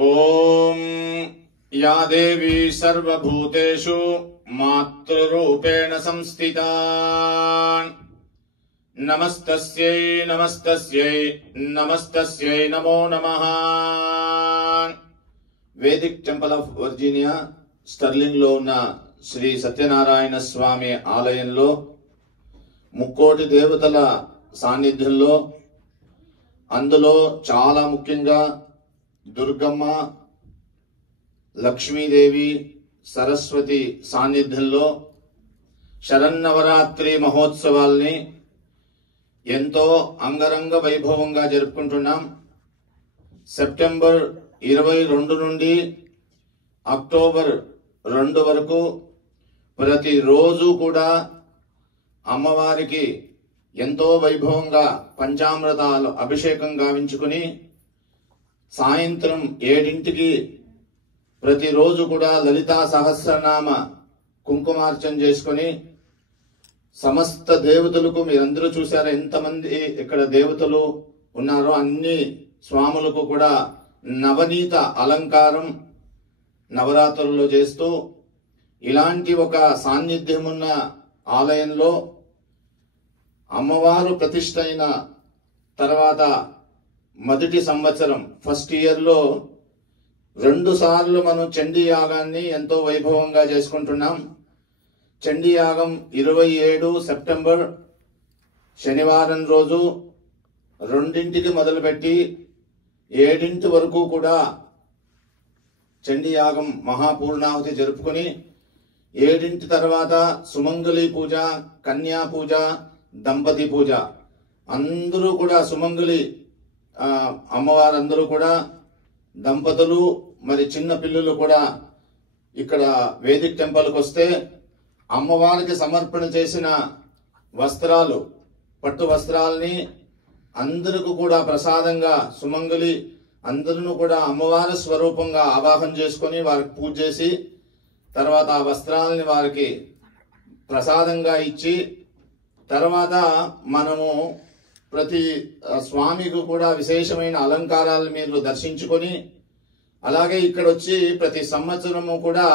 ओम या देवी सर्वभूतेषु मातृरूपेण संस्थिता नमस्तस्यै नमस्तस्यै नमस्तस्यै नमो नमः। Vedic temple of Virginia sterling లో ఉన్న శ్రీ సత్యనారాయణ స్వామి ఆలయంలో ముక్కోటి దేవతల సాన్నిధ్యంలో అందులో చాలా ముఖ్యంగా దుర్గమ్మ, లక్ష్మీదేవి, సరస్వతి సాన్నిధ్యంలో శరన్నవరాత్రి మహోత్సవాల్ని ఎంతో అంగరంగ వైభవంగా జరుపుకుంటున్నాం. సెప్టెంబర్ 22 నుండి అక్టోబర్ 2 వరకు ప్రతిరోజు కూడా అమ్మవారికి ఎంతో వైభవంగా పంచామృతాలు అభిషేకం గావించుకుని సాయంత్రం 7ంటికి ప్రతిరోజు కూడా లలితా సహస్రనామ కుంకుమార్చన చేసుకుని సమస్త దేవతలకు, మీరందరూ చూశారు ఎంతమంది ఇక్కడ దేవతలు ఉన్నారో అన్ని స్వాములకు కూడా నవనీత అలంకారం నవరాత్రుల్లో చేస్తూ ఇలాంటి ఒక సాన్నిధ్యం ఉన్న ఆలయంలో అమ్మవారు ప్రతిష్ఠ అయిన తర్వాత మొదటి సంవత్సరం ఫస్ట్ ఇయర్ లో 2 సార్లు మనం చండీ యాగాన్ని ఎంతో వైభవంగా చేసుకుంటున్నాం. చండీ యాగం 27 సెప్టెంబర్ శనివారం రోజు 2ంటికి మొదలుపెట్టి 7ంటి వరకు కూడా చండీ యాగం మహాపూర్ణాహుతి జరుపుకుని 7ంటి తర్వాత సుమంగళి పూజ, కన్యా పూజ, దంపతి పూజ అందరూ కూడా సుమంగళి అమ్మవారందరూ కూడా దంపతులు మరి చిన్న పిల్లలు కూడా ఇక్కడ వేదిక్ టెంపుల్కి వస్తే అమ్మవారికి సమర్పణ చేసిన వస్త్రాలు, పట్టు వస్త్రాలని అందరికీ కూడా ప్రసాదంగా సుమంగళి అందరూ కూడా అమ్మవారి స్వరూపంగా ఆవాహన చేసుకొని వారికి పూజ చేసి తర్వాత ఆ వస్త్రాలని వారికి ప్రసాదంగా ఇచ్చి తర్వాత మనము ప్రతి స్వామికి కూడా విశేషమైన అలంకారాలు మీరు దర్శించుకొని అలాగే ఇక్కడ వచ్చి ప్రతి సంవత్సరము కూడా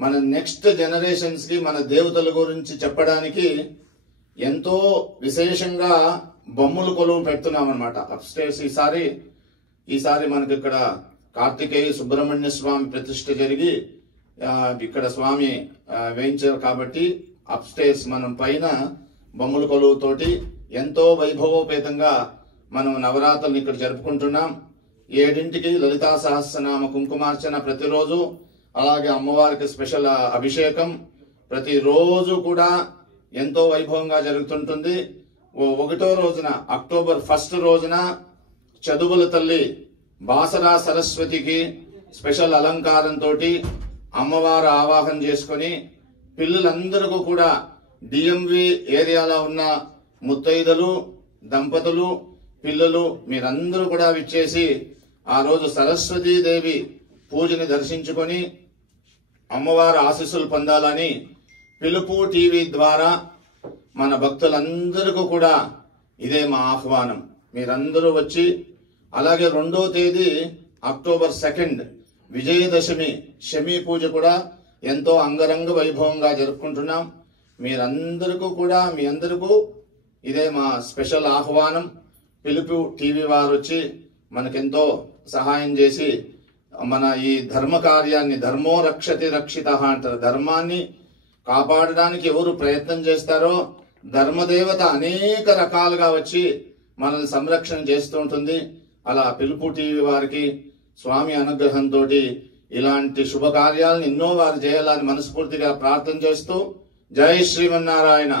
మన నెక్స్ట్ జనరేషన్స్ కి మన దేవతల గురించి చెప్పడానికి ఎంతో విశేషంగా బొమ్మలు కొలువు పెడుతున్నాం అన్నమాట. అప్స్టేర్స్ ఈసారి మనకి ఇక్కడ కార్తికేయ సుబ్రహ్మణ్య స్వామి ప్రతిష్ఠ జరిగి ఇక్కడ స్వామి వేయించారు కాబట్టి అప్స్టేర్స్ మనం పైన బొమ్మల కొలువుతోటి ఎంతో వైభవోపేతంగా మనం నవరాత్రులను ఇక్కడ జరుపుకుంటున్నాం. 7ంటికి లలితా సహస్రనామ కుంకుమార్చన ప్రతిరోజు, అలాగే అమ్మవారికి స్పెషల్ అభిషేకం ప్రతిరోజు కూడా ఎంతో వైభవంగా జరుగుతుంటుంది. 1వ రోజున అక్టోబర్ 1 రోజున చదువుల తల్లి బాసరా సరస్వతికి స్పెషల్ అలంకారంతో అమ్మవారు ఆవాహన చేసుకుని పిల్లలందరికీ కూడా డిఎంవి ఏరియాలో ఉన్న ముత్తైదలు, దంపతులు, పిల్లలు మీరందరూ కూడా విచ్చేసి ఆ రోజు సరస్వతీదేవి పూజని దర్శించుకొని అమ్మవారి ఆశీస్సులు పొందాలని పిలుపు టీవీ ద్వారా మన భక్తులందరికీ కూడా ఇదే మా ఆహ్వానం. మీరందరూ వచ్చి అలాగే 2వ తేదీ అక్టోబర్ 2 విజయదశమి శమీ పూజ కూడా ఎంతో అంగరంగ వైభవంగా జరుపుకుంటున్నాం. మీరందరికీ కూడా మీ అందరికీ ఇదే మా స్పెషల్ ఆహ్వానం. పిలుపు టీవీ వారు వచ్చి మనకెంతో సహాయం చేసి మన ఈ ధర్మ కార్యాన్ని, ధర్మో రక్షతి రక్షిత అంటారు, ధర్మాన్ని కాపాడడానికి ఎవరు ప్రయత్నం చేస్తారో ధర్మదేవత అనేక రకాలుగా వచ్చి మనల్ని సంరక్షణ చేస్తూ ఉంటుంది. అలా పిలుపు టీవీ వారికి స్వామి అనుగ్రహంతో ఇలాంటి శుభకార్యాలను ఎన్నో వారు చేయాలని మనస్ఫూర్తిగా ప్రార్థన చేస్తూ జై శ్రీమన్నారాయణ.